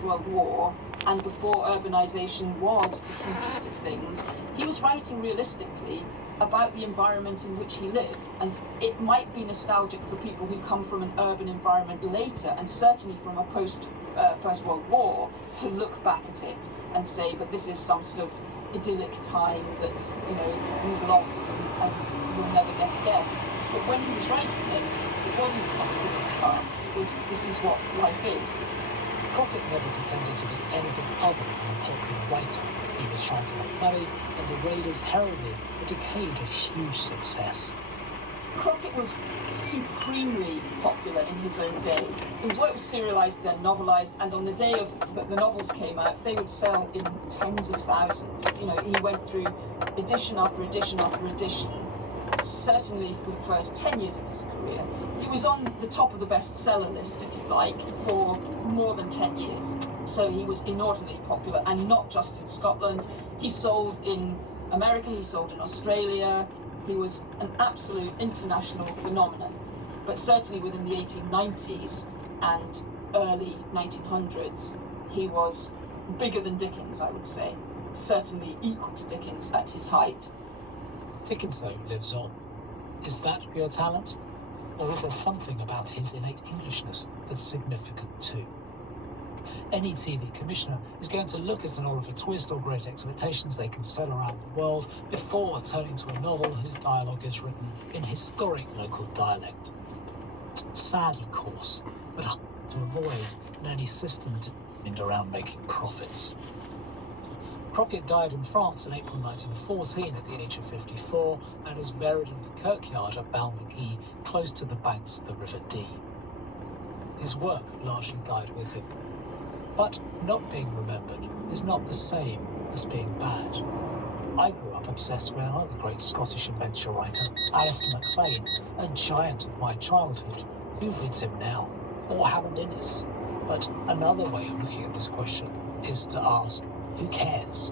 First World War, and before urbanisation was the hugest of things, he was writing realistically about the environment in which he lived. And it might be nostalgic for people who come from an urban environment later, and certainly from a post-First World War, to look back at it and say, but this is some sort of idyllic time that, you know, we've lost and we'll never get again. But when he was writing it, it wasn't some idyllic past. It was, this is what life is. Crockett never pretended to be anything other than a popular writer. He was trying to make money, and the Raiders heralded a decade of huge success. Crockett was supremely popular in his own day. His work was serialised, then novelised, and on the day that the novels came out, they would sell in tens of thousands. You know, he went through edition after edition after edition. Certainly for the first 10 years of his career. He was on the top of the bestseller list, if you like, for more than 10 years. So he was inordinately popular, and not just in Scotland. He sold in America, he sold in Australia. He was an absolute international phenomenon. But certainly within the 1890s and early 1900s, he was bigger than Dickens, I would say. Certainly equal to Dickens at his height. Dickens, though, lives on. Is that pure talent? Or is there something about his innate Englishness that's significant too? Any TV commissioner is going to look at an Oliver Twist or Great Expectations they can sell around the world before turning to a novel whose dialogue is written in historic local dialect. It's sad, of course, but hard to avoid in any system designed around making profits. Crockett died in France in April 1914 at the age of 54 and is buried in the kirkyard at Balmaghie, close to the banks of the River Dee. His work largely died with him. But not being remembered is not the same as being bad. I grew up obsessed with another great Scottish adventure writer, Alistair MacLean, a giant of my childhood. Who reads him now? Or Hammond Innes? But another way of looking at this question is to ask, who cares?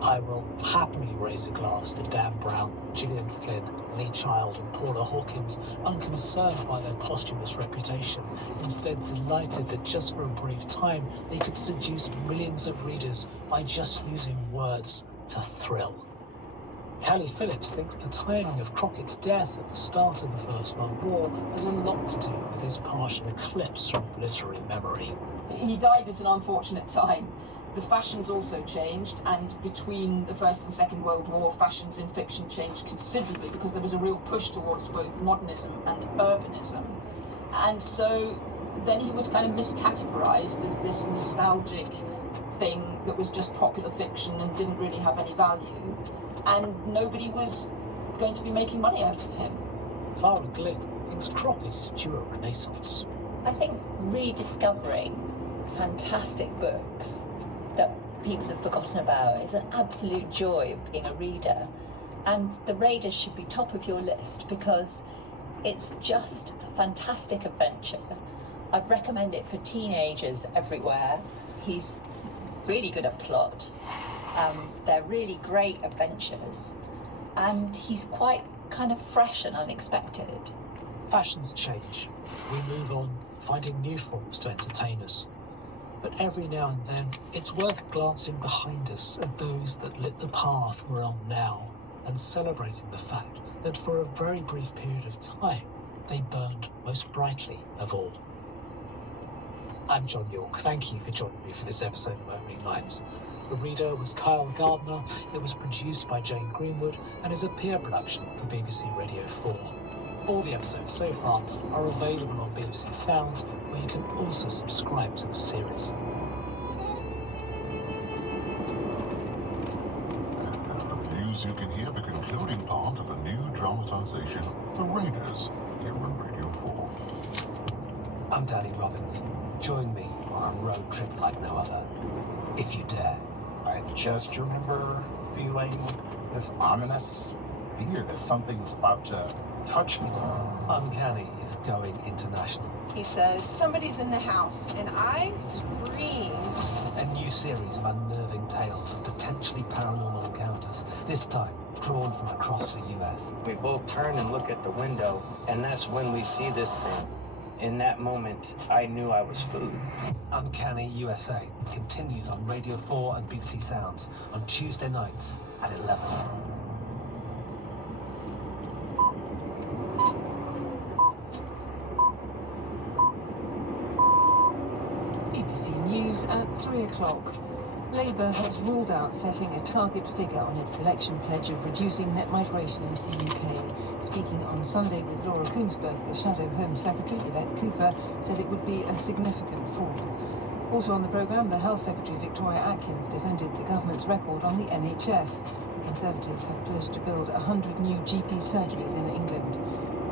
I will happily raise a glass to Dan Brown, Gillian Flynn, Lee Child and Paula Hawkins, unconcerned by their posthumous reputation, instead delighted that just for a brief time they could seduce millions of readers by just using words to thrill. Callie Phillips thinks the timing of Crockett's death at the start of the First World War has a lot to do with his partial eclipse from literary memory. He died at an unfortunate time. The fashions also changed, and between the First and Second World War, fashions in fiction changed considerably because there was a real push towards both modernism and urbanism. And so then he was kind of miscategorized as this nostalgic thing that was just popular fiction and didn't really have any value, and nobody was going to be making money out of him. Clara Glynn thinks Crockett is due a renaissance. I think rediscovering fantastic books that people have forgotten about is an absolute joy of being a reader, and the Raiders should be top of your list because it's just a fantastic adventure. I'd recommend it for teenagers everywhere. He's really good at plot. They're really great adventures, and he's quite kind of fresh and unexpected. Fashions change. We move on, finding new forms to entertain us. But every now and then, it's worth glancing behind us at those that lit the path we're on now, and celebrating the fact that for a very brief period of time, they burned most brightly of all. I'm John York. Thank you for joining me for this episode of Opening Lines. The reader was Kyle Gardner. It was produced by Jane Greenwood and is a peer production for BBC Radio 4. All the episodes so far are available on BBC Sounds, where you can also subscribe to the series. After the news, you can hear the concluding part of a new dramatisation, The Raiders, here on Radio 4. I'm Danny Robbins. Join me on a road trip like no other, if you dare. I just remember feeling this ominous fear that something was about to touch me. Uncanny is going international. He says, somebody's in the house, and I screamed. A new series of unnerving tales of potentially paranormal encounters, this time drawn from across the US. We both turn and look at the window, and that's when we see this thing. In that moment, I knew I was food. Uncanny USA continues on Radio 4 and BBC Sounds on Tuesday nights at 11. BBC News at 3 o'clock. Labour has ruled out setting a target figure on its election pledge of reducing net migration into the UK. Speaking on Sunday with Laura Koonsberg, the Shadow Home Secretary, Yvette Cooper, said it would be a significant fall. Also on the programme, the Health Secretary Victoria Atkins defended the government's record on the NHS. The Conservatives have pledged to build 100 new GP surgeries in England.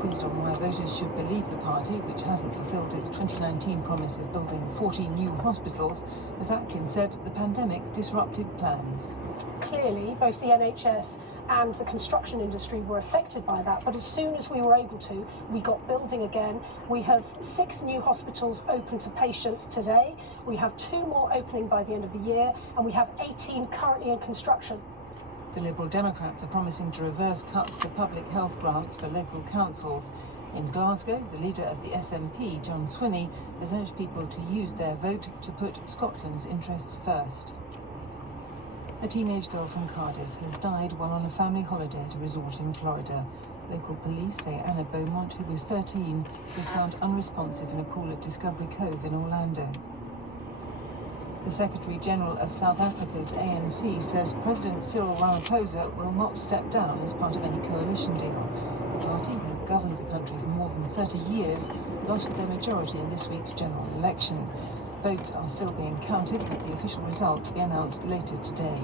Quizzed on why voters should believe the party, which hasn't fulfilled its 2019 promise of building 40 new hospitals, as Atkins said, the pandemic disrupted plans. Clearly, both the NHS and the construction industry were affected by that, but as soon as we were able to, we got building again. We have 6 new hospitals open to patients today. We have 2 more opening by the end of the year, and we have 18 currently in construction. The Liberal Democrats are promising to reverse cuts to public health grants for local councils. In Glasgow, the leader of the SNP, John Swinney, has urged people to use their vote to put Scotland's interests first. A teenage girl from Cardiff has died while on a family holiday at a resort in Florida. Local police say Anna Beaumont, who was 13, was found unresponsive in a pool at Discovery Cove in Orlando. The Secretary-General of South Africa's ANC says President Cyril Ramaphosa will not step down as part of any coalition deal. The party, who have governed the country for more than 30 years, lost their majority in this week's general election. Votes are still being counted, with the official result to be announced later today.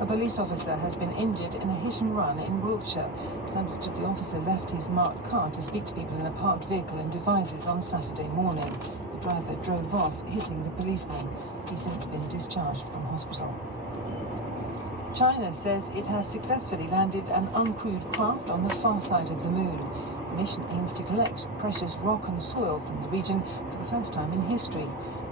A police officer has been injured in a hit-and-run in Wiltshire. It's understood the officer left his marked car to speak to people in a parked vehicle in Devizes on Saturday morning. The driver drove off, hitting the policeman. He's since been discharged from hospital. China says it has successfully landed an uncrewed craft on the far side of the moon. The mission aims to collect precious rock and soil from the region for the first time in history.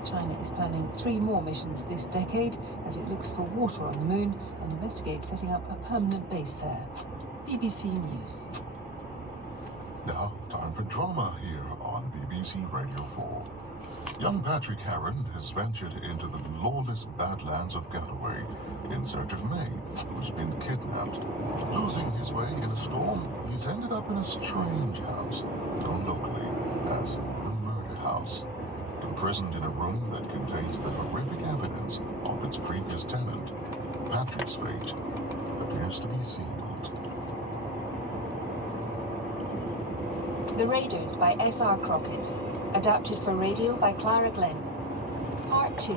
China is planning 3 more missions this decade as it looks for water on the moon and investigates setting up a permanent base there. BBC News. Now, time for drama here on BBC Radio 4. Young Patrick Harron has ventured into the lawless badlands of Galloway in search of May, who's been kidnapped. Losing his way in a storm, he's ended up in a strange house, known locally as the Murder House. Imprisoned in a room that contains the horrific evidence of its previous tenant, Patrick's fate appears to be sealed. The Raiders by S.R. Crockett. Adapted for radio by Clara Glenn. Part 2.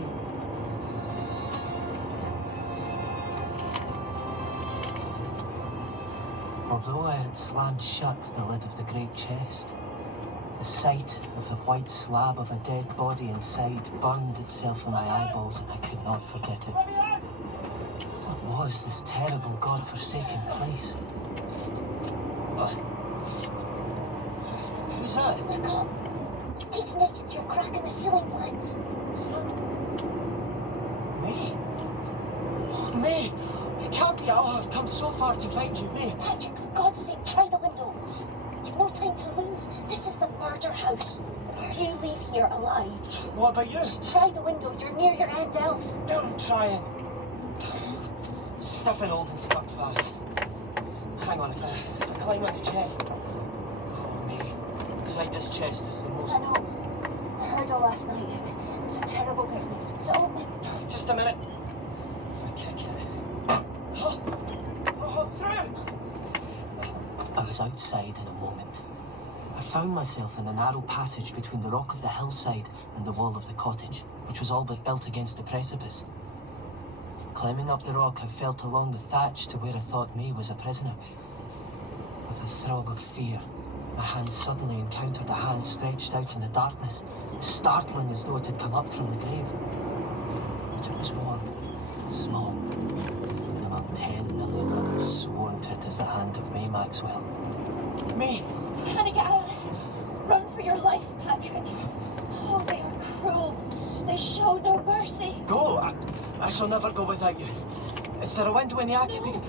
Although I had slammed shut the lid of the great chest, the sight of the white slab of a dead body inside burned itself in my eyeballs, and I could not forget it. What was this terrible, God-forsaken place? Who's that? Look up. Peeking at you through a crack in the ceiling planks. May? Oh, May! It can't be I've come so far to find you, May. Patrick, for God's sake, try the window. You've no time to lose. This is the murder house. If you leave here alive... What about you? Just try the window. You're near your end, else. I'm trying. Stiff and old and stuck fast. Hang on, if I climb on the chest... Oh, May. Inside this chest is the most... I know. I heard all last night. It was a terrible business. Is it opening? Just a minute. If I kick it... Oh, through! I was outside in a moment. I found myself in a narrow passage between the rock of the hillside and the wall of the cottage, which was all but built against the precipice. Climbing up the rock, I felt along the thatch to where I thought May was a prisoner. With a throb of fear, my hand suddenly encountered a hand stretched out in the darkness, startling as though it had come up from the grave. But it was warm, small, and among 10 million others sworn to it as the hand of May Maxwell. May! You're trying to get out of there. Run for your life, Patrick. Oh, they are cruel. They show no mercy. Go! I shall never go without you. Is there a window in the attic? No.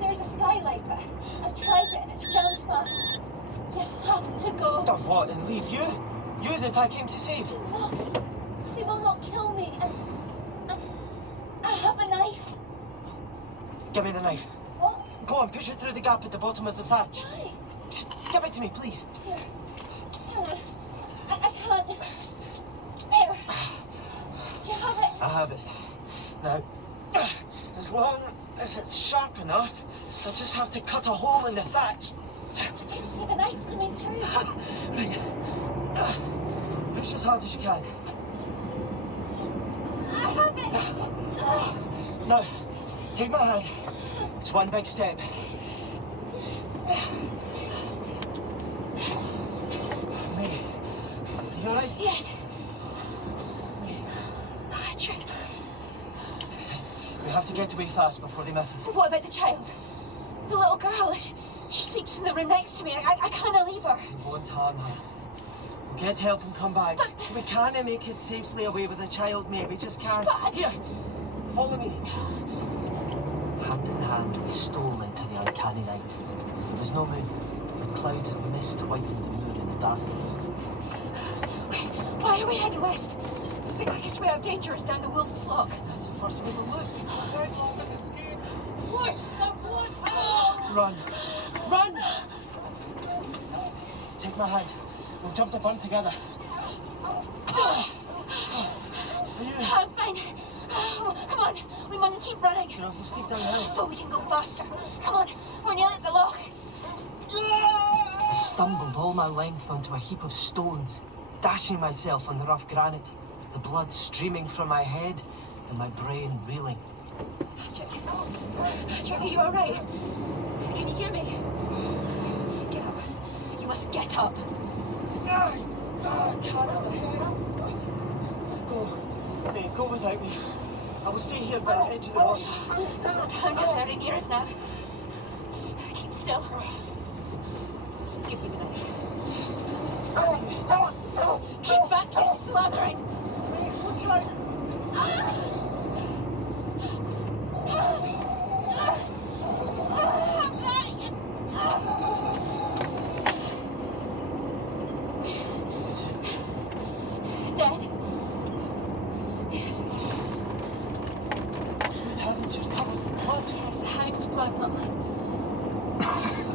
There's a skylight, but I've tried it and it's jammed fast. You have to go. Done what, and leave you? You that I came to save. You must. They will not kill me. I have a knife. Give me the knife. What? Go on, push it through the gap at the bottom of the thatch. Why? Just give it to me, please. Here. I can't. There. Do you have it? I have it. Now, as long as it's sharp enough, I just have to cut a hole in the thatch. I can see the knife coming through. Right. Push as hard as you can. I have it. Now, take my hand. It's one big step. Mary, you alright? Yes. Patrick. We have to get away fast before they miss us. What about the child? The little girl. She sleeps in the room next to me. I can't leave her. We won't harm her. We'll get help and come back. We can't make it safely away with the child, mate. We just can't. Here, follow me. Hand in hand, we stole into the uncanny night. There was no moon, but clouds of mist whitened the moon in the darkness. Why are we heading west? The quickest way out of danger is down the Wolf's Slough. That's the first way to look. Push the wood! Run! Run! Take my hand. We'll jump the burn together. Are you? I'm fine. Oh, come on, we mustn't keep running. Sure, we'll sneak down the hill. So we can go faster. Come on, we're nearly at the loch. I stumbled all my length onto a heap of stones, dashing myself on the rough granite, the blood streaming from my head and my brain reeling. Patrick, are you all right? Can you hear me? Get up. You must get up. I can't have a head. Go. Mate, go without me. I will stay here by the edge of the water. The town just very near us now. Keep still. Give me the knife. Keep back, you slathering. Watch out. Is it dead? Yes. Good heavens, you're covered in blood. Yes, the hound's blood, not mine.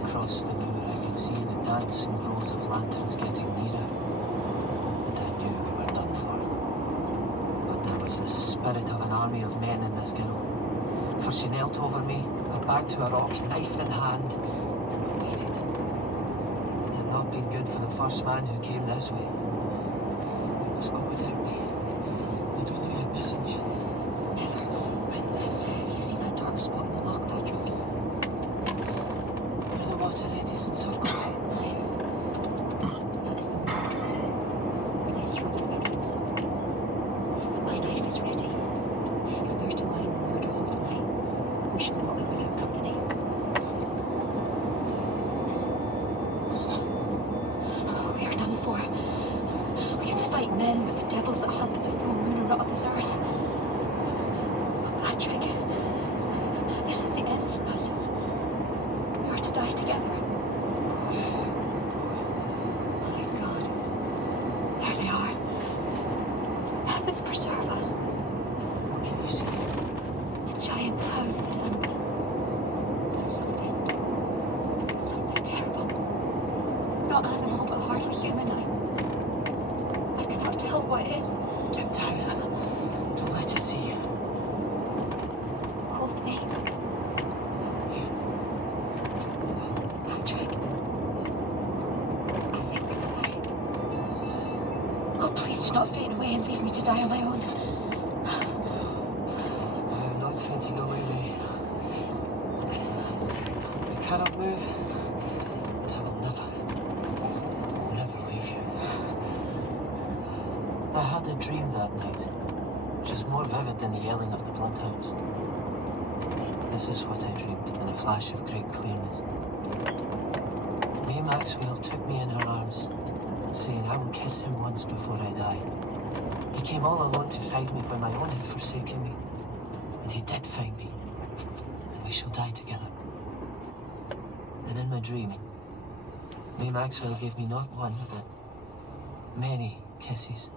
Across the moor, I could see the dancing rows of lanterns getting nearer, and I knew we were done for. But there was the spirit of an army of men in this girl, for she knelt over me, her back to a rock, knife in hand, and waited. It had not been good for the first man who came this way. You must go without me. I don't know you're missing me. Never. You see that dark spot in the loch, Patrick? Where the water eddies in circles. That is the moor where they throw their victims. My knife is ready. If we're to lie in the murder hole tonight, we should not be without company. Listen. What's that? We are done for. We can fight men, but the devils that hunt the full moon are not of this earth. Patrick, this is the end for us. We are to die together. Thank God. There they are. Heaven preserve us. What can you see? A giant hound and something terrible. Not animal, but hardly human. I cannot tell what it is. Get down. Don't let it see you. Hold me. Patrick. I think that Oh, please do not faint away and leave me to die on my own. I'm not fainting away, Mary. I cannot move, but I will never leave you. I had a dream that night, which is more vivid than the yelling of the bloodhounds. This is what I dreamed in a flash of great clearness. May Maxwell took me in her arms, saying I will kiss him once before I die. He came all alone to find me when my own had forsaken me. And he did find me. And we shall die together. And in my dream, May Maxwell gave me not one, but many kisses.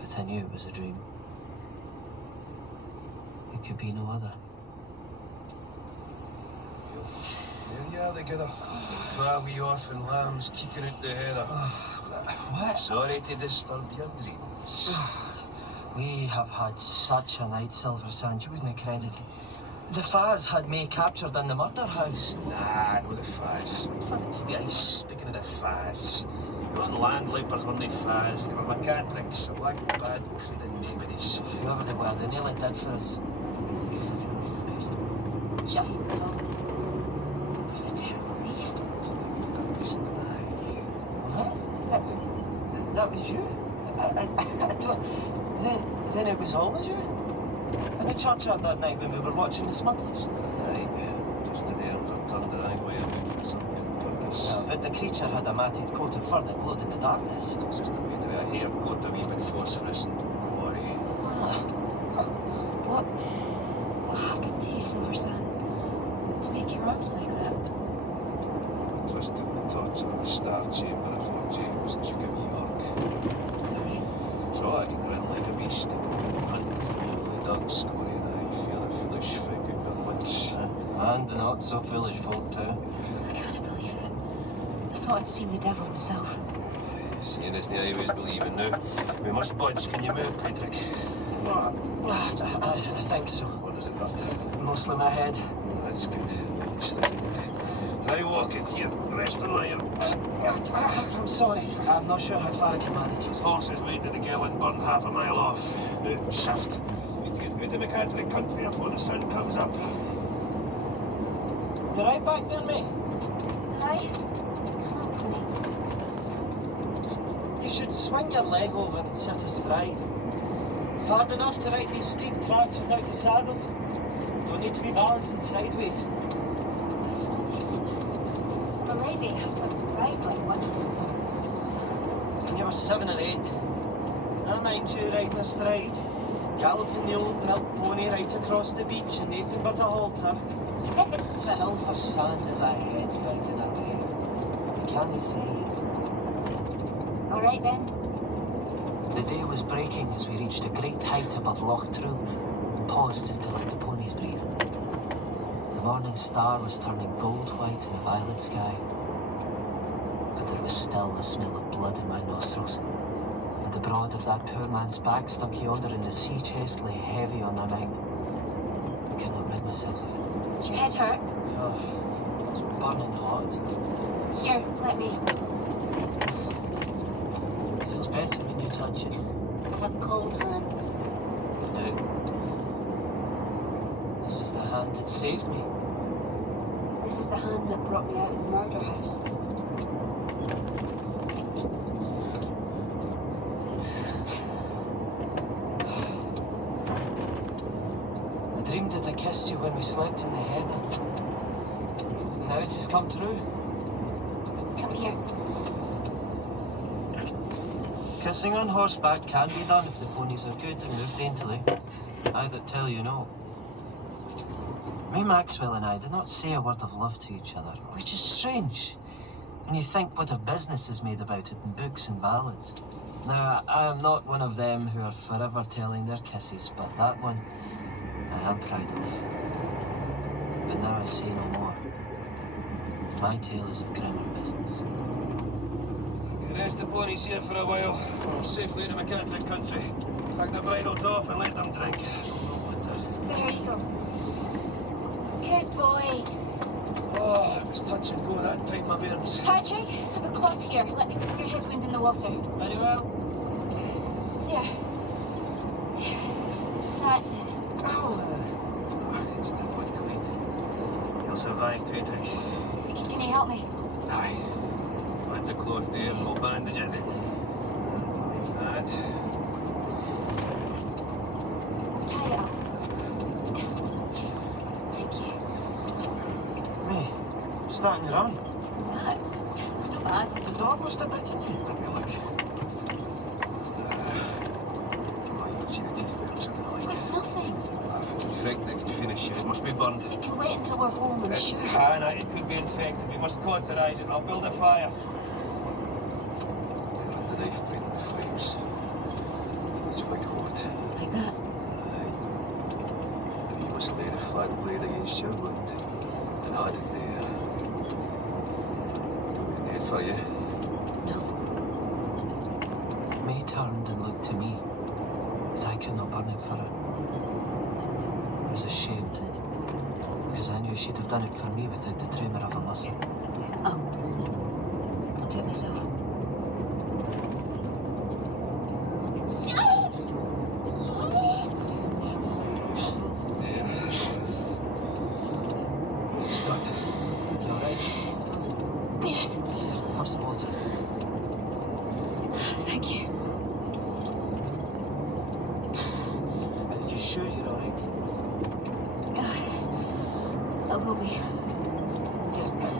But I knew it was a dream. It could be no other. There you are together. 12 wee orphan lambs kicking out the heather. What? Sorry to disturb your dreams. We have had such a night, Silver Sand, you wouldn't credit it. The Faz had me captured in the murder house. Nah, no the Faz. What fun is you guys speaking of the Faz? Not landloopers weren't they Faz, they were McCatricks, a black bad creed of nobodies. Whoever they were, they nearly did for us. Sutherland sinners. Giant dog. It was a terrible beast. That was you? I don't... Then it was always you? In the churchyard that night when we were watching the smugglers? Aye, just the arms are turned the right way about for some good purpose. But the creature had a matted coat of fur that glowed in the darkness. It was just a bit of a hair coat, a wee bit phosphorescent quarry. What happened to you, Silver Sand? To make your arms like that? Twisted the torch of the Star Chamber of Fort James, Duke of York. Sorry. So I can run like a beast. The dog scory and I feel a foolish fig at the woods. And not so foolish folk too. I can't believe it. I thought I'd seen the devil himself. Seeing as the always believing now, we must budge. Can you move, Patrick? I think so. What does it hurt? Mostly my head. That's good. Try walking here. Rest on iron. I'm sorry. I'm not sure how far I can manage. His horse is waiting at the Gillen burn half a mile off. Now, shift. We need to get out of McCatrick country before the sun comes up. You right back there, mate? Hi. Come on, Pony. You should swing your leg over and sit astride. It's hard enough to ride these steep tracks without a saddle. Don't need to be balancing sideways. That's not decent. I'm a lady. I have to ride like one. When you were 7 or 8, I mind you riding astride, galloping the old milk pony right across the beach and nothing but a halter. Yes, but... Silver Sand is a head finding a way. You can't see. All right then. The day was breaking as we reached a great height above Loch Trull and paused to let the ponies breathe. The morning star was turning gold-white in a violet sky, but there was still the smell of blood in my nostrils, and the broad of that poor man's back stuck yonder in the sea chest lay heavy on my mind. I could not rid myself of it. Does your head hurt? Oh, it's burning hot. Here, let me. It feels better when you touch it. I have cold hands. You do. This is the hand that saved me. This is the hand that brought me out of the murder house. I dreamed that I kissed you when we slept in the heather. Now it has come true. Come here. Kissing on horseback can be done if the ponies are good and move daintily. I that tell you no. May Maxwell and I did not say a word of love to each other, which is strange when you think what a business is made about it in books and ballads. Now, I am not one of them who are forever telling their kisses, but that one I am proud of. But now I say no more. My tale is of grimmer business. You rest the ponies here for a while. We're safely in the McCatrick country. Take the bridles off and let them drink. There you go. Good boy. Oh, it was touch and go that time, my bairns. Patrick, have a cloth here. Let me put your head wound in the water. Very well. There. There. That's it. It's still good clean. You'll survive, Patrick. Can you help me? Aye. Put the cloth there and we'll bandage it. Like that. Tie it up. Thank you. Me? Starting to run. It's not bad. The dog must have bitten you. Let me look. Oh, you can see the teeth there or something like that. It's nothing. It's a infected, it could finish you. It must be burned. It can wait until we're home, I'm sure. Hannah, it could be infected. We must cauterize it. I'll build a fire. There, the knife between the flames. It's quite hot. Like that? Aye. Now you must lay the flat blade against your wound and hold it there. Don't be dead for you. May turned and looked to me, as I could not burn it for her. I was ashamed, because I knew she'd have done it for me without the tremor of a muscle. Oh. I'll do it myself. It's done. You alright? Yes. Have some water. Thank you. Are you sure you're alright? I will be. Yeah,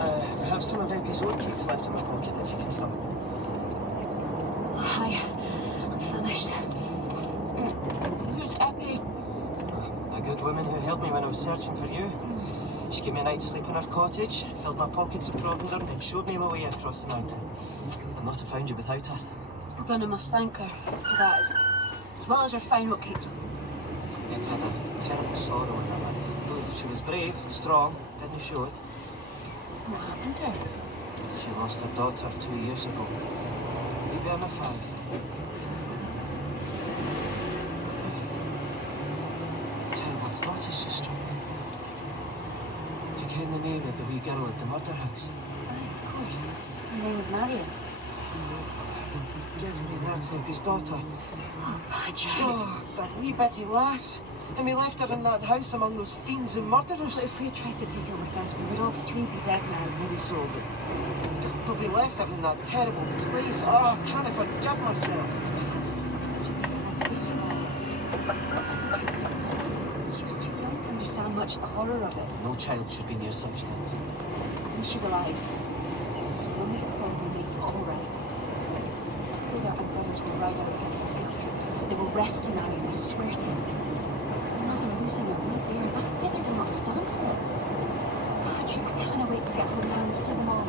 I have some of Eppie's oatcakes left in my pocket if you can stop. Hi. I'm famished. Who's Eppie? A good woman who helped me when I was searching for you. She gave me a night's sleep in her cottage, filled my pockets with provender, and showed me my way across the mountain. I'd not have found you without her. Then I must thank her for that, as well as her fine oatcakes. Eppie had a terrible sorrow in her life. Though she was brave and strong, didn't show it. What happened to her? She lost her daughter 2 years ago. Maybe I'm a 5. Terrible thought has just struck me. Do you ken the name of the wee girl at the murder house? Of course. Her name was Marion. Forgive me, that's Eppie's daughter. Oh, Patrick. Oh, that wee bitty lass. And we left her in that house among those fiends and murderers. But if we tried to take her with us, we would all three be dead now. Maybe so, but we left her in that terrible place. Oh, I can't forgive myself. Perhaps it's not such a terrible place for her. She was too young to understand much of the horror of it. No child should be near such things. At least she's alive. When we get home, we'll make it all right. Father and brothers will ride out against the Patricks. They will rescue Marion, I swear to you. Mother losing a wee bear, my feather will not stand for it. Patrick, I can't wait to get home now and see them all.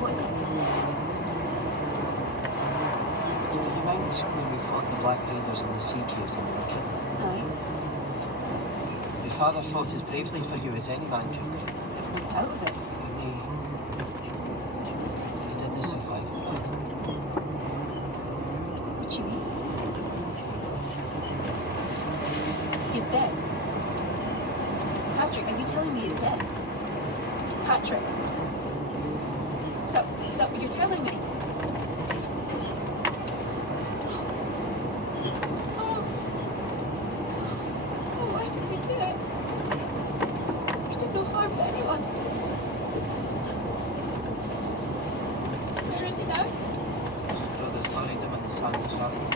What is it? You mind when we fought the Black Raiders in the sea caves in the kid? Aye. Your father fought as bravely for you as any man could. I've no doubt of it. But he didn't survive the battle. What do you mean? He's dead. Patrick, are you telling me he's dead? Patrick! Is that what you're telling me? Oh, why did we do it? We did no harm to anyone. Where is he now? Brothers buried him in the sands of Gravity.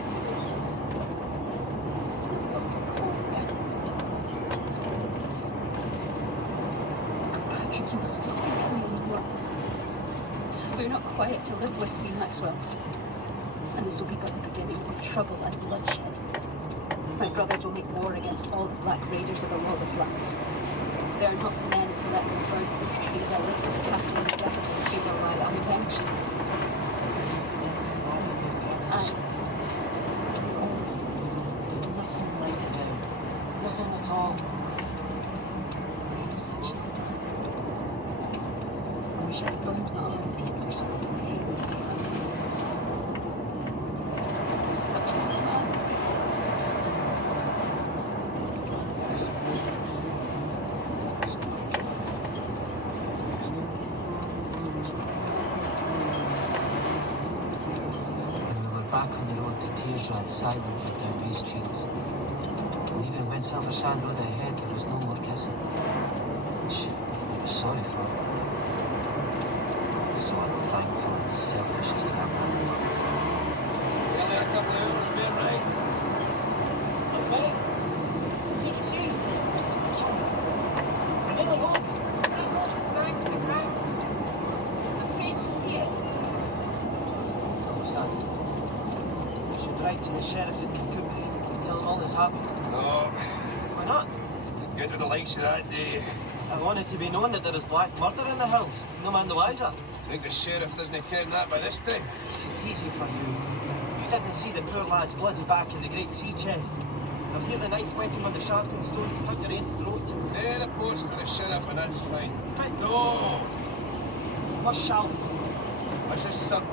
Patrick, you must not think of me anymore. We're not quiet to live with, we Maxwells. And this will be but the beginning of trouble and bloodshed. My brothers will make war against all the Black Raiders of the Lawless Lands. They are not men to let them burn the tree that lifted Catherine to death. They will lie unavenged. And we will always Did nothing like them. Nothing at all. It's such no fun. I wish I'd burned my arm deeper so the pain would take on me. It's such no fun. When we were back on the road, the tears ran silently down these cheeks. And even when Silver Sand rode ahead, there was no more kissing. Which I was sorry for. So unthankful and selfish as I am. Only a couple of hours, man, right? Okay. See. Nearly home. My hood was burned to the ground. I'm afraid to see it. Silver Sand. You should write to to the sheriff in Kirkcudbright and tell him all this happened? No. Why not? Get to the likes of that day. I want it to be known that there is black murder in the hills. No man the wiser. Think the sheriff doesn't ken that by this time? It's easy for you. You didn't see the poor lad's bloody back in the great sea chest. Or hear the knife whetting on the sharpened stone to cut your own throat. Yeah, the post for the sheriff and that's fine. But No! what shall we do? This is certain.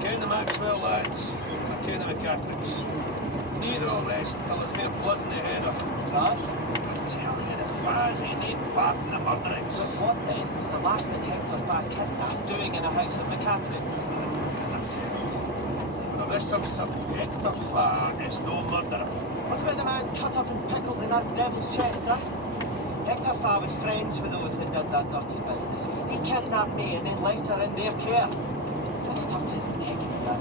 Ken the Maxwell lads, I ken the McCatricks. Neither will rest till there's more blood in the header. Fast? I'm telling you, the Faz ain't ain't part in the murderings. But what then was the last thing Hector Fat kidnapped doing in the house of McCatricks? Now this I'm certain, Hector Fa is no murderer. What about the man cut up and pickled in that devil's chest, huh? Hector Fa was friends with those that did that dirty business. He kidnapped me and then left her in their care. Then he turned his neck and that.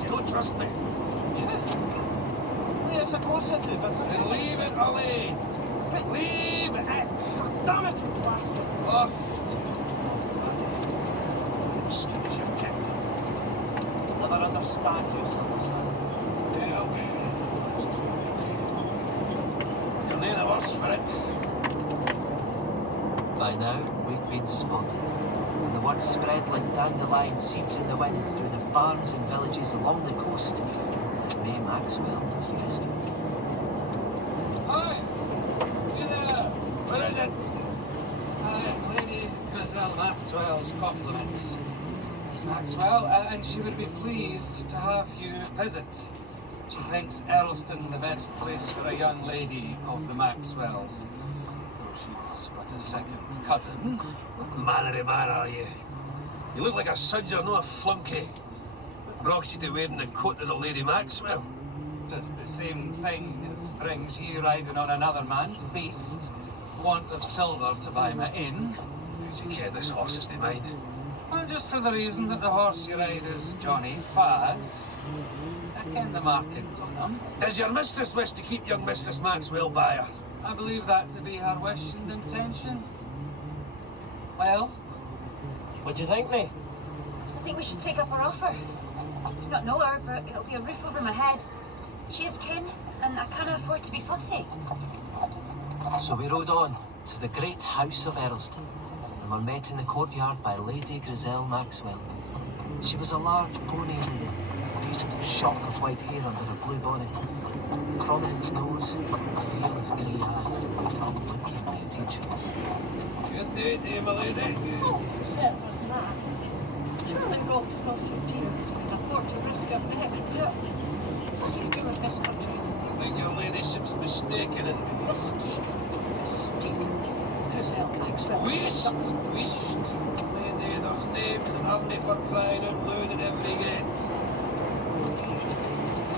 You don't trust me? Yeah. Yes, of course I do, but... Then leave it, Ollie! But Leave it! damn it, you bastard! Oh, excuse your king. You'll never understand yourself, son. Well, that's true. You're near the worse for it. By now, we've been spotted. And the word spread like dandelion seeds in the wind through the farms and villages along the coast. May Maxwell was rescued. Hi! You there? Where is it? Lady Griselle Maxwell's compliments. Miss Maxwell, and she would be pleased to have you visit. She thinks Earlston the best place for a young lady of the Maxwells. Though she's but a second cousin. What manner of man are you? You look like a sodger, not a flunky. What brought you to wearing the coat of the Lady Maxwell? Just the same thing as brings ye riding on another man's beast. Want of silver to buy me in. How'd you ken this horse is the mine? Well, just for the reason that the horse you ride is Johnny Faz. I ken the markings on him. Does your mistress wish to keep young Mistress Maxwell by her? I believe that to be her wish and intention. Well? What do you think, me? I think we should take up her offer. I do not know her, but it'll be a roof over my head. She is kin, and I can't afford to be fussy. So we rode on to the great house of Earlston, and were met in the courtyard by Lady Griselle Maxwell. She was a large, bony lady, with a beautiful shock of white hair under her blue bonnet, a prominent nose, and fearless grey eyes that looked unblinkingly at each of us. Good day to you, my lady. Oh, yourself was mad. Surely Rob's not so dear that you can afford to risk her neck. Look, what's he doing in this country? I think your ladyship's mistaken in me. Mistake. Griselle Maxwell. Whist! Lady, there's names that aren't for crying out loud at every gate.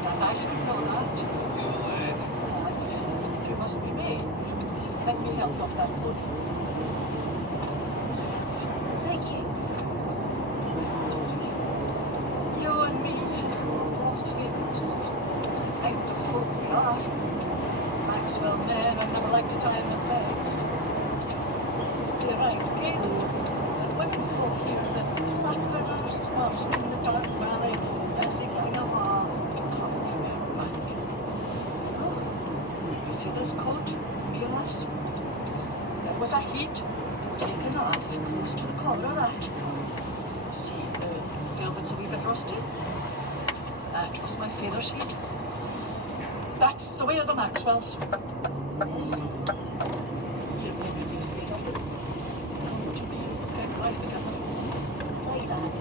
And I should know that. You lad. You must be me. Let me help you off that boat. Thank you. You and me is both lost favourites. It's the kind of folk we are. Maxwell men are never like to die in their beds. They ride again. And women folk here that blackbirders marched in the dark valley as they climb a bar to come their men back. Oh, you see this coat? Realize? There was a heat taken off close to the collar of that. See, the velvet's a wee bit rusty. That was my father's heat. That's the way of the Maxwells. This. You may be afraid of it. Come to me, get right together. Like that.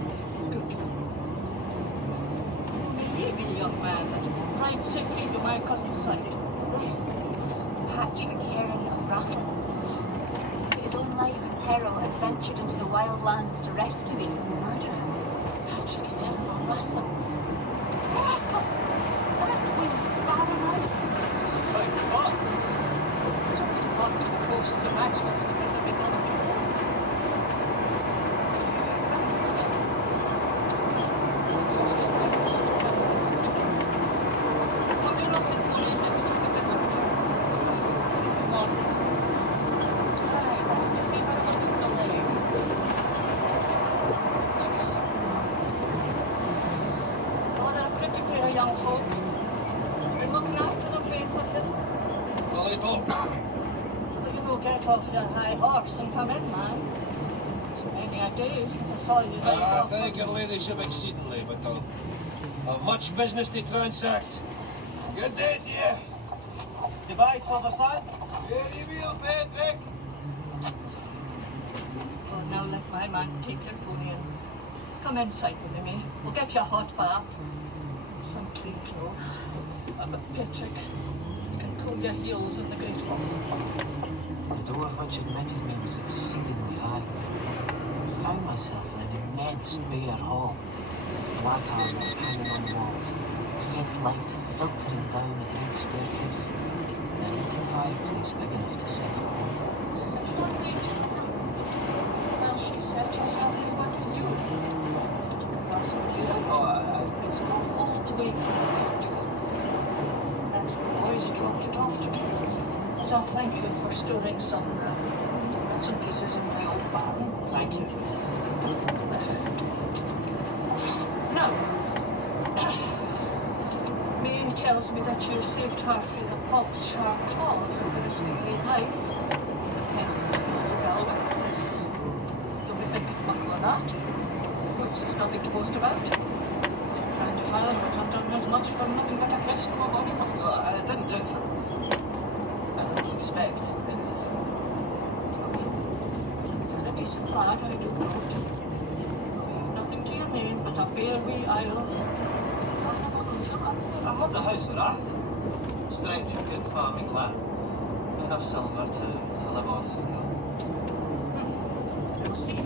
Good. Only me, young man, that ride safely to my cousin's side. This is Patrick Heron of Rathlin. Put his own life in peril and ventured into the wild lands to rescue me from the murderers. Patrick Heron of Rathlin. Rathlin! That wing paradise! It's a fine spot. Something hot to the coast, the Maxwells could never be done to war. Young folk. get off your high horse and come in, man. It's many a day since I saw you ride off. Thank your ladyship exceedingly, but I've much business to transact. Good day to you. Goodbye, Silver Sand. Very well, Patrick. Oh, now let my man take your pony and come inside with me. We'll get you a hot bath, some clean clothes. But Patrick, you can pull your heels in the great hall. The door which admitted me was exceedingly high. I found myself in an immense bare hall, with black armour hanging on the walls, faint light filtering down the great staircase, and an empty fireplace big enough to sit on. Well, she said just how he went with you. It's not all the way from Portugal. And the boys dropped it off to me. So thank you for storing some bits and pieces in my old barn. Thank you. Now, May tells me that you saved her from the fox sharp claws of the scaly knife. Hence, Isabel Wickles. You'll be thinking much of that. Which is nothing to boast about. Grandfather would have done as much for nothing but a kiss from a body once. Well, I didn't do it for... I didn't expect anything. You're a decent lad, I do know it. You've nothing to your name but a bare wee isle. I had the house of Rathen. Stretch of good farming land. Enough silver to live honestly on. See,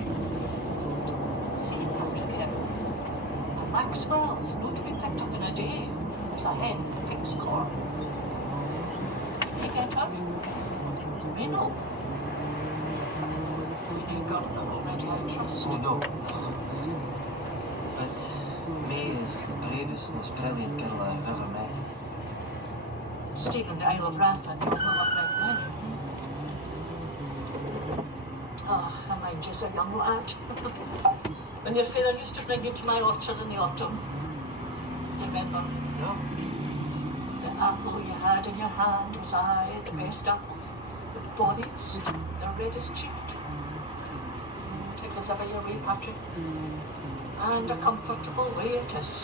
Patrick here. Maxwell's not to be picked up in a day. It's a hen picks corn. You get her? Me no. We need gardener already, I trust. Oh no. But May is the bravest, most brilliant girl I've ever met. Stayed in the Isle of Rathlin, you will have met many. Ah, I mind you's a young lad. When your father used to bring you to my orchard in the autumn. Do you remember? No. The apple you had in your hand was the best apple. The bonniest, the reddest cheeked. It was ever your way, Patrick. And a comfortable way it is.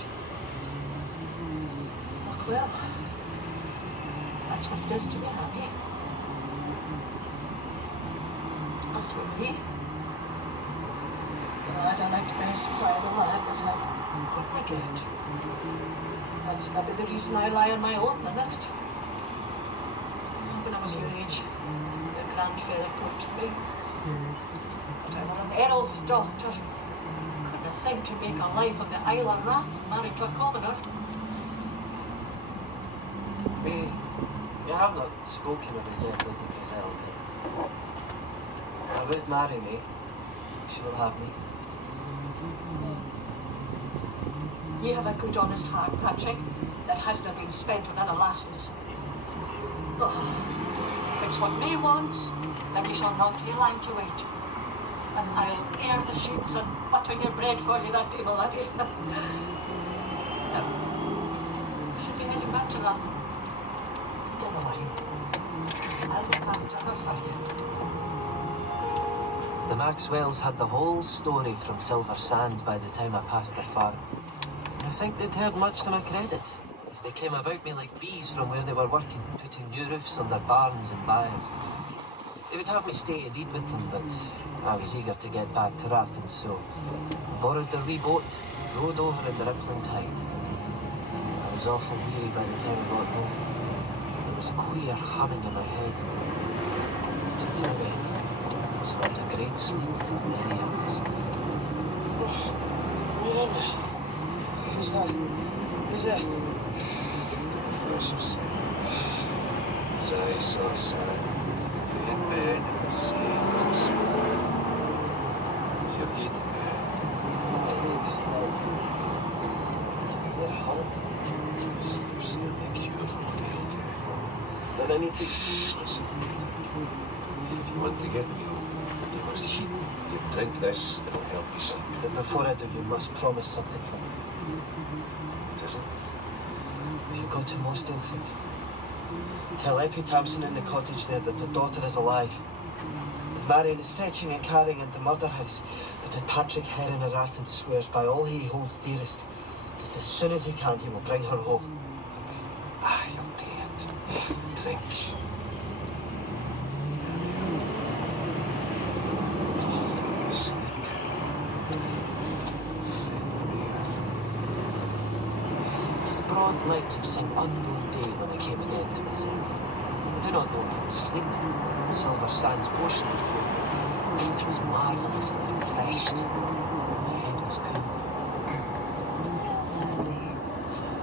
Look, well, that's what it is to be happy. As for me, I don't like to best beside a lad that I couldn't get. That's maybe the reason I lie on my own, isn't it? When I was your age, the grandfather put me. But I was an earl's daughter. Couldn't think to make a life on the Isle of Rath and marry to a commoner. May, you have not spoken of it yet, Lady Griselle. I would marry me. She will have me. You have a good honest heart, Patrick, that hasn't been spent on other lasses. Oh, if it's what May wants, then you shall not be lying to wait. And I'll air the sheets and butter your bread for you that day, my laddie. We should be heading back to Rathlin. Don't worry. I'll look after her for you. The Maxwells had the whole story from Silver Sand by the time I passed their farm. I think they'd heard much to my credit, as they came about me like bees from where they were working, putting new roofs on their barns and byres. They would have me stay and eat with them, but I was eager to get back to Rathlin, so I borrowed their wee boat, rowed over in the rippling tide. I was awful weary by the time I got home. There was a queer humming in my head. I took to my bed, slept a great sleep for many hours. Who's that? Who's that? Precious. As I saw Sam, lay in bed in the sea was a smoke. She'll eat me. My leg's still. Did you hear her? Sleep's the only cure for what ailed you. Then I need to... Shh, listen. If you want to get well, you must heat me. You drink this, it'll help you sleep. But before I do, you must promise something for me. What is it? You go to Mosdale for me. Tell Eppie Thompson in the cottage there that her daughter is alive, that Marion is fetching and carrying into Murder House, but that Patrick Heron of Rathen swears by all he holds dearest that as soon as he can he will bring her home. Ah, you're dead. Drink. Sleep. It was the broad light of some unknown day when I came again to myself. I do not know if it was sleep, Silver Sands motion had cleared me, but I was marvellously refreshed. My head was cool.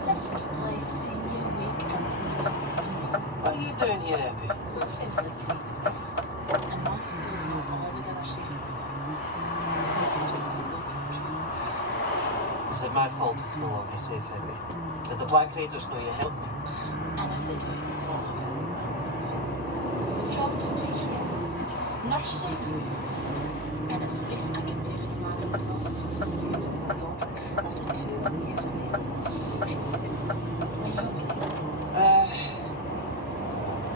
This is Blythe seeing you awake and What are you doing here, Abby? I said like you needed me. And my stay's not altogether safe. Is it my fault it's no longer safe, Abby? Did the Black Raiders know you helped me? And if they do, what of it? There's a job to do here. Nursing. And it's the least I can do for the man who brought me the news of my daughter after 2 long years of leaving. Will you help me?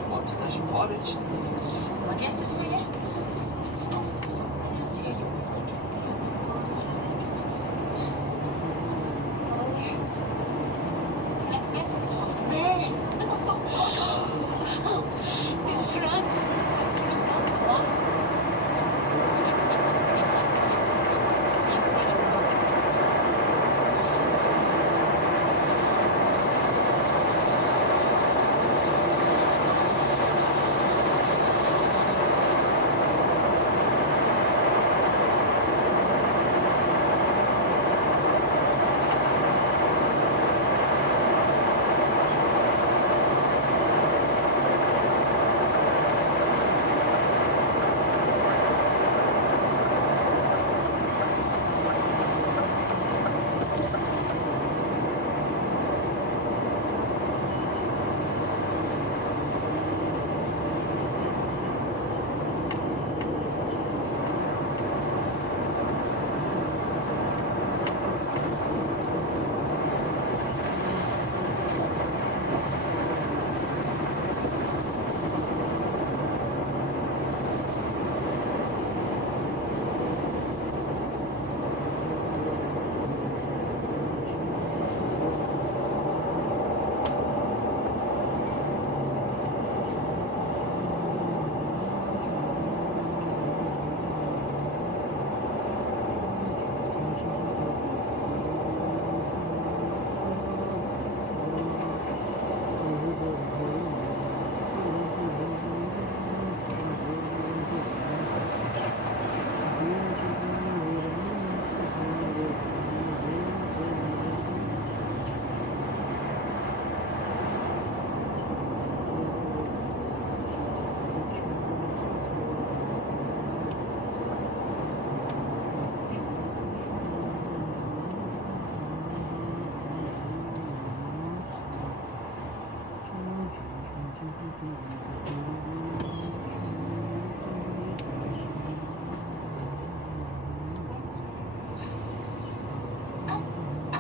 Want a dish of porridge? Will I get it for you? Oh, there's something else here you would like it. It's grand to see yourself relaxed.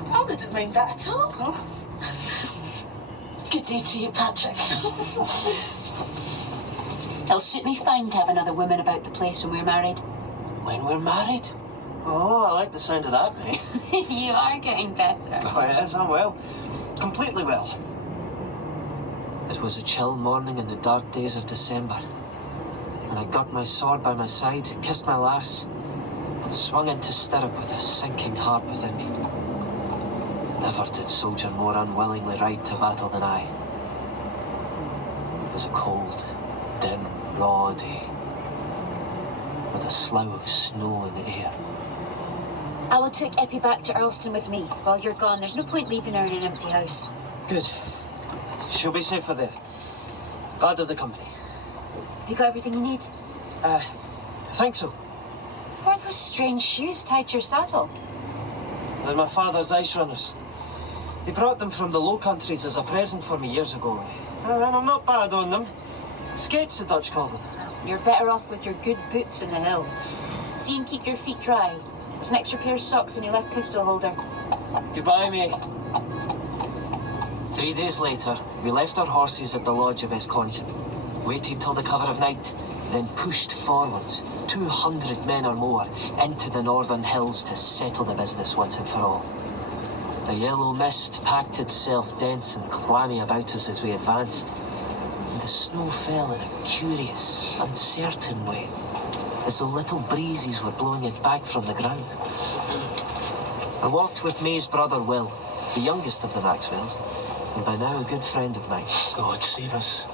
I wouldn't mind that at all. Good day to you, Patrick. It'll suit me fine to have another woman about the place when we're married. When we're married? Oh, I like the sound of that, mate. You are getting better. Oh, yes, I'm well. Completely well. It was a chill morning in the dark days of December, and I got my sword by my side, kissed my lass, and swung into stirrup with a sinking heart within me. Never did soldier more unwillingly ride to battle than I. It was a cold, dim, raw day, with a slough of snow in the air. I will take Eppie back to Earlston with me. While you're gone, there's no point leaving her in an empty house. Good. She'll be safer there. Glad of the company. Have you got everything you need? I think so. What are those strange shoes tied to your saddle? They're my father's ice runners. He brought them from the Low Countries as a present for me years ago. And I'm not bad on them. Skates, the Dutch call them. You're better off with your good boots in the hills. See and keep your feet dry. There's an extra pair of socks in your left pistol holder. Goodbye, mate. 3 days later, we left our horses at the lodge of Esconchen, waited till the cover of night, then pushed forwards, 200 men or more, into the northern hills to settle the business once and for all. The yellow mist packed itself dense and clammy about us as we advanced, and the snow fell in a curious, uncertain way, as though little breezes were blowing it back from the ground. I walked with May's brother Will, the youngest of the Maxwells, and by now a good friend of mine. God save us.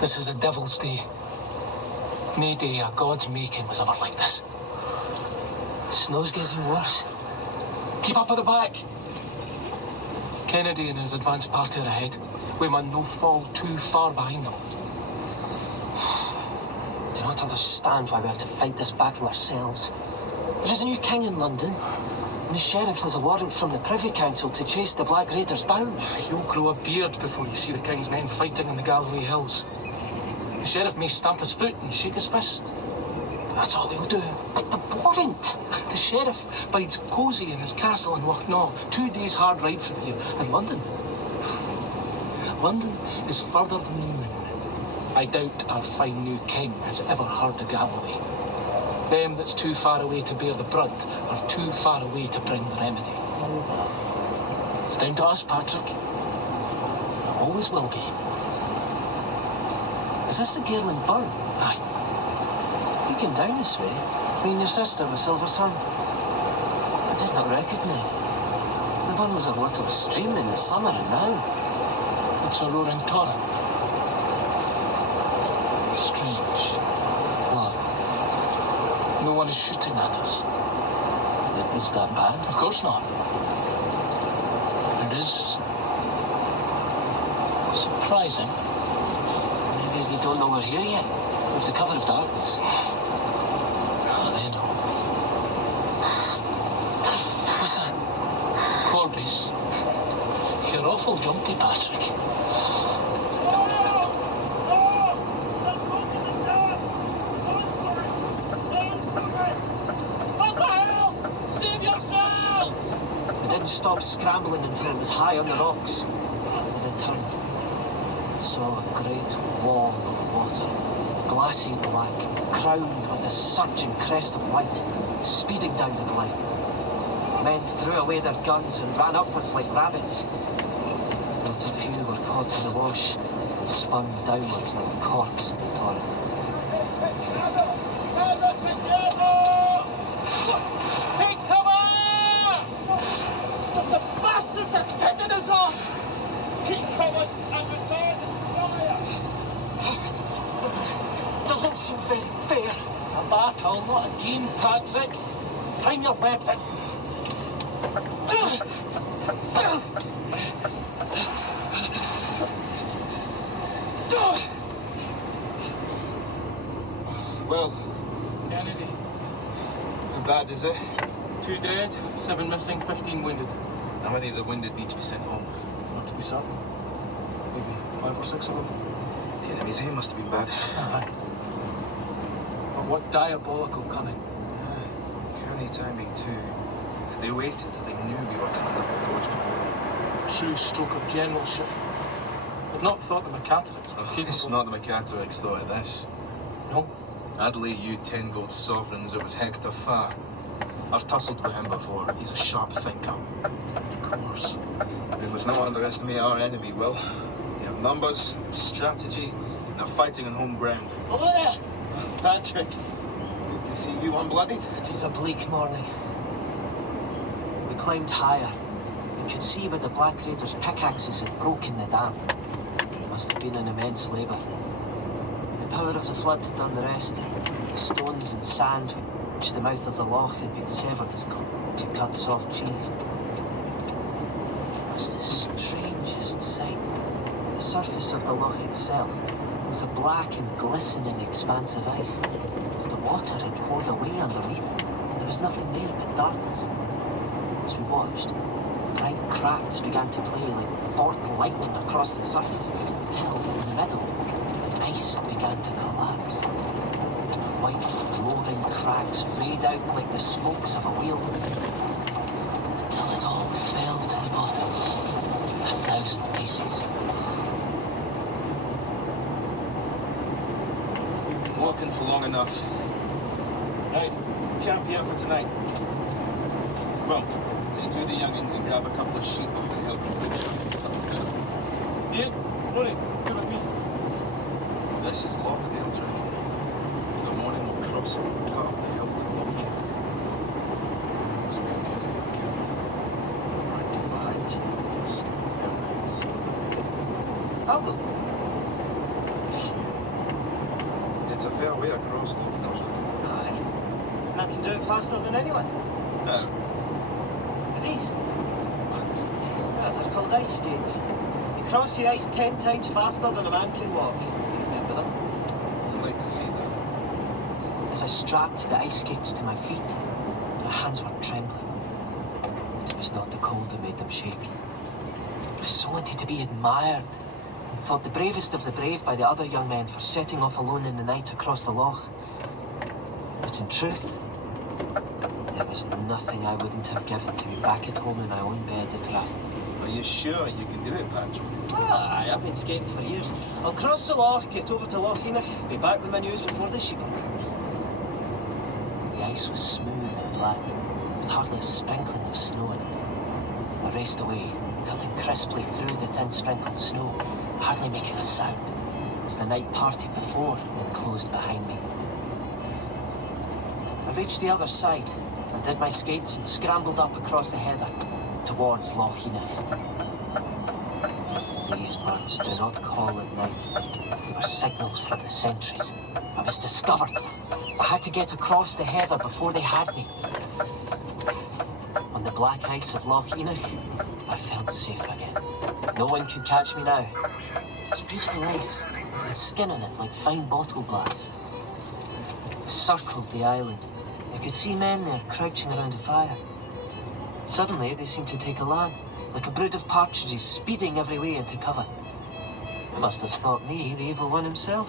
This is a devil's day. No day of God's making was ever like this. Snow's getting worse. Keep up at the back. Kennedy and his advance party are ahead. We must no fall too far behind them. I do not understand why we have to fight this battle ourselves. There is a new king in London, and the sheriff has a warrant from the Privy Council to chase the Black Raiders down. You'll grow a beard before you see the king's men fighting in the Galloway Hills. The sheriff may stamp his foot and shake his fist. But that's all he'll do. But the warrant! The sheriff bides cosy in his castle in Lochnaw, 2 days hard ride from here. And London? London is further than the moon. I doubt our fine new king has ever heard of Galloway. Them that's too far away to bear the brunt are too far away to bring the remedy. It's down to us, Patrick. It always will be. Is this the Gairland Burn? Aye. You came down this way. Me and your sister with Silver's Hand. I did not recognise it. The burn was a little stream in the summer, and now it's a roaring torrent. Strange. What? No one is shooting at us. Is that bad? Of course not. It is surprising. Maybe they don't know we're here yet, with the cover of darkness. They know. What's that? Corbies. You're awful jumpy, Patrick. Stopped scrambling until it was high on the rocks. Then I turned and saw a great wall of water, glassy black, crowned with a surging crest of white, speeding down the glen. Men threw away their guns and ran upwards like rabbits. Not a few were caught in the wash and spun downwards like a corpse in the torrent. Take cover! The bastards are picking us off! Keep covered and return fire! Doesn't seem very fair. It's a battle, not a game, Patrick. Bring your weapon. Well, Kennedy. how bad is it? 2 dead, 7 missing, 15 wounded. How many of the wounded need to be sent home? Not to be certain. Maybe 5 or 6 of them. The enemy's aim must have been bad. Aye. But what diabolical cunning. Canny timing too. They waited till they knew we were coming up with Gorge below. True stroke of generalship. I'd not thought the McCattericks were capable. It's not the McCattericks thought of this. No? I'd lay you 10 gold sovereigns it was Hector Farr. I've tussled with him before. He's a sharp thinker. Of course. We must not underestimate our enemy, Will. They have numbers, strategy, and they're fighting on home ground. Over there! Patrick, good to see you unbloodied. It is a bleak morning. We climbed higher and could see where the Black Raiders' pickaxes had broken the dam. It must have been an immense labour. The power of the flood had done the rest. The stones and sand which the mouth of the loch had been severed as to cut soft cheese. It was the strangest sight. The surface of the loch itself was a black and glistening expanse of ice, but the water had poured away underneath. There was nothing there but darkness. As we watched, bright cracks began to play like forked lightning across the surface, until, in the middle, ice began to collapse. White roaring cracks rayed out like the spokes of a wheel, until it all fell to the bottom, 1,000 pieces. Walking for long enough. Right, camp here for tonight. Well, take two of the youngins and grab a couple of sheep off the hill from Butcher. Yeah, morning. Good with me. This is Lockdale, Jack. In the morning we'll cross it and cut up the hill to Lockheed. There's no getting it killed. I think my team will get scared there now, see what they do. I'll go. It's a fair way across Lockdale, Jack. Aye. And I can do it faster than anyone. No. These? Yeah, they're called ice skates. You cross the ice 10 times faster than a man can walk. You remember them? I'd like to see that. As I strapped the ice skates to my feet, my hands were trembling. But it was not the cold that made them shake. I so wanted to be admired, and thought the bravest of the brave by the other young men for setting off alone in the night across the loch. But in truth, there was nothing I wouldn't have given to be back at home in my own bed at Rath. Are you sure you can do it, Patrick? Aye, I've been skating for years. I'll cross the loch, get over to Loch Enoch, be back with my news before the sheep are cooked. The ice was smooth and black, with hardly a sprinkling of snow in it. I raced away, cutting crisply through the thin sprinkled snow, hardly making a sound, as the night parted before and closed behind me. I reached the other side, undid my skates and scrambled up across the heather, towards Loch Enoch. These birds do not call at night. They were signals from the sentries. I was discovered. I had to get across the heather before they had me. On the black ice of Loch Enoch, I felt safe again. No one could catch me now. It was beautiful ice, with a skin on it like fine bottle glass. I circled the island. I could see men there crouching around a fire. Suddenly, they seemed to take alarm, like a brood of partridges speeding every way into cover. I must have thought me the evil one himself,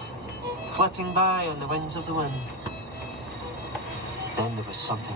flitting by on the wings of the wind. Then there was something